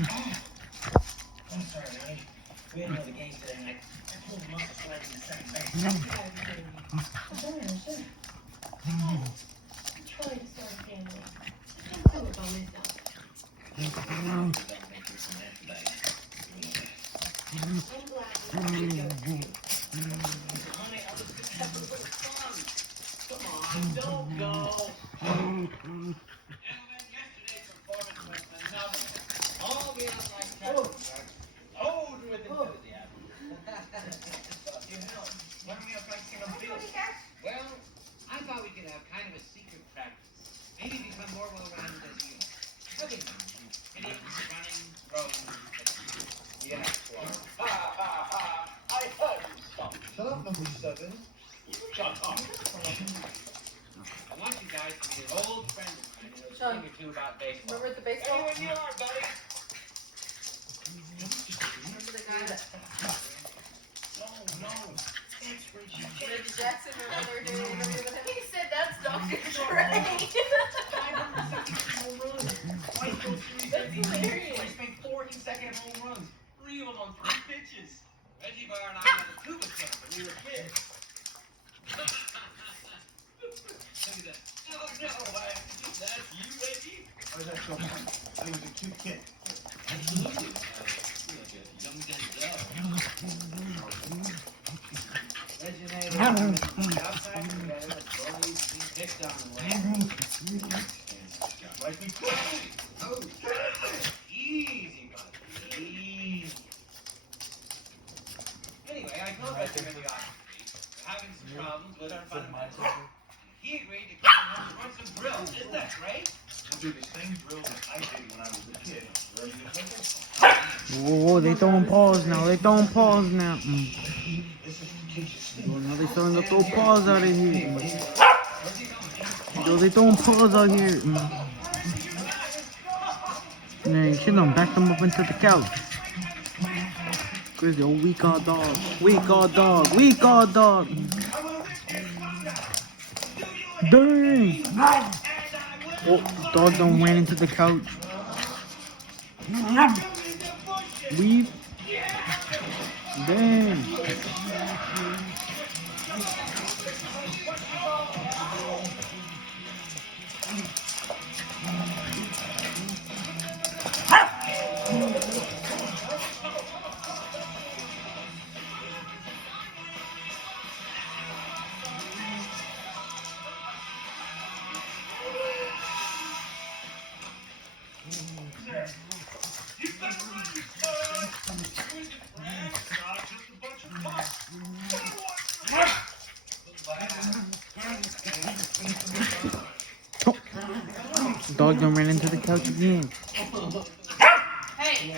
I'm sorry, honey. We had another game today, and I pulled muscle slide in the second base. I don't understand. I'm trying to start a family. I can't do it by myself. I'm glad we got to Honey, I was just having a little fun. Come on, don't go. Gentlemen, yesterday's performance was phenomenal. All the online customers are old with enthusiasm. You know, when we are practicing on the field. Well, I thought we could have kind of a secret practice. Maybe become more well-rounded as you. Okay, hitting, running, throwing, yeah, ha ha ha! I heard you stop. Shut up, number 7. Shut up. I want you guys to be an old friend of mine and know a thing or two about baseball. Remember the baseball? Anyone you are, buddy. Remember the guy that... No. It's Reggie Reggie Jackson, remember doing an interview with him? He said that's Dr. Dre. 560 home runs. Twice those 3 That's hilarious. Twice made 4 consecutive home runs. 3 of them on 3 pitches. Reggie Bar and I had a tuba camp when we were kids. Look at that. No, that's you, Reggie? Why is that so funny? He was a cute kid. Absolutely. Young Denzel. Reggie and I were outside together, but slowly we picked on the way. Like we could. Oh, easy, buddy. Easy. Anyway, I told Reggie when we got we're having some problems with our fundamentals. He agreed to come and run some drills. Isn't that great? We'll do the same drills that I did when I was a kid. Ready to play this? Whoa, they throwing paws now. They throwing paws now. This is teaches Yo, now they starting to throw paws out of here. Yo, they throwing paws out here. Man, she done backed them up into the couch. Crazy old weak odd dog. Weak odd dog. Weak odd dog. Dang! Oh, dog done ran into the couch. Weave. Dang. Dog done ran into the couch again. Hey!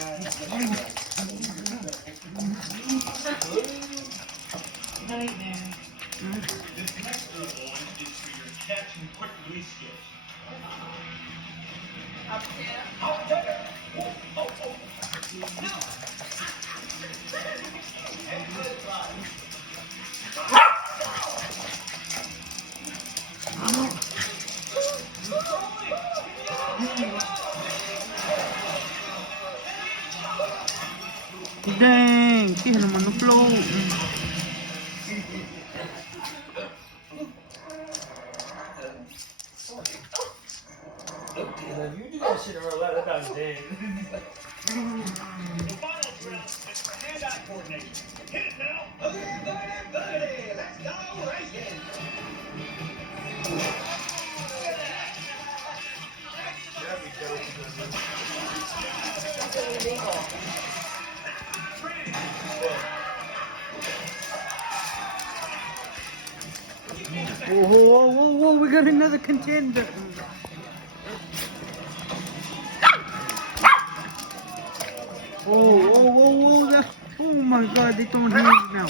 Nightmare. This next little one is for your catch and quick release skills. Up here. I'll take it. Oh. No. Dang, she hit him on the floor. You do that shit or let that was dead. The final drill is for hand-eye coordination. Hit it now. Buddy. Let's go racing. Whoa, we got another contender. Whoa, that's, oh my God, they throwing hands now.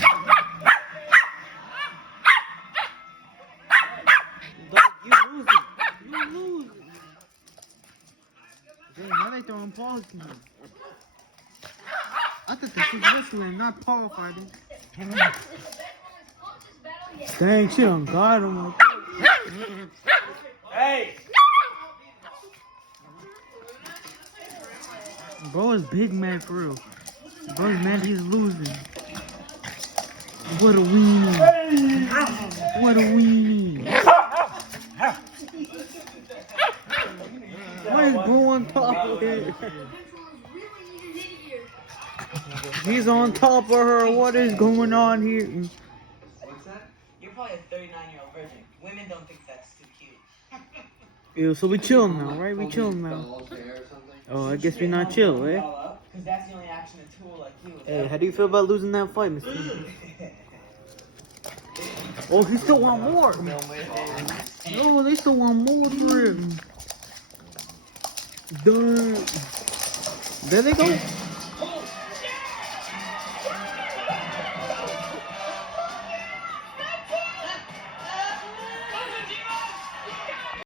Dog, you losing. Dang, now they throwing paws to him. I thought this was wrestling, not paw fighting. Dang, she done got him. Hey! Bro is big mad for real. Bro's mad he's losing. What a weenie. What a weenie. What is Bro on top of it? He's on top of her. What is going on here? What's that? You're probably a 39-year-old virgin. Women don't think that's too cute. Ew, so we chilling now, right? We chilling now. Oh, I guess we not chill, eh? Because that's the only action a tool like you would Hey, how do you feel about losing that fight, Mr. Oh, he still want more. No, they still want more for him. Done. There they go.